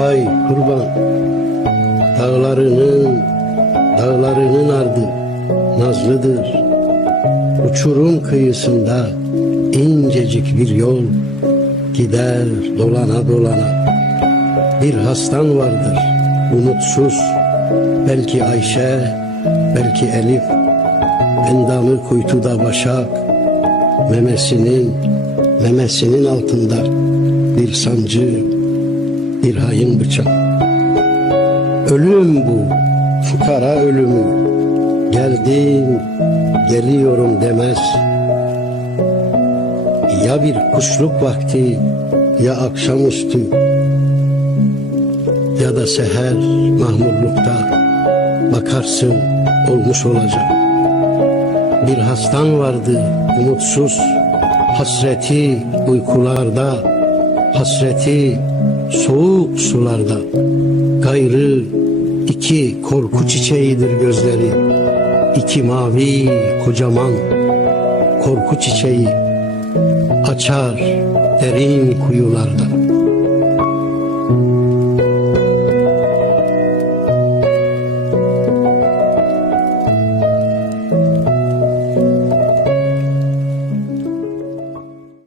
Vay kurban Dağlarının Dağlarının ardı Nazlıdır Uçurum kıyısında incecik bir yol Gider dolana dolana Bir hastan vardır Umutsuz Belki Ayşe Belki Elif Endamı kuytuda başak Memesinin Memesinin altında Bir sancı bir hain bıçak. Ölüm bu, fukara ölümü. Geldim, geliyorum demez. Ya bir kuşluk vakti, ya akşamüstü, ya da seher mahmurlukta bakarsın olmuş olacak. Bir hastan vardı umutsuz, hasreti uykularda, hasreti soğuk sularda gayrı iki korku çiçeğidir gözleri iki mavi kocaman korku çiçeği açar derin kuyularda.''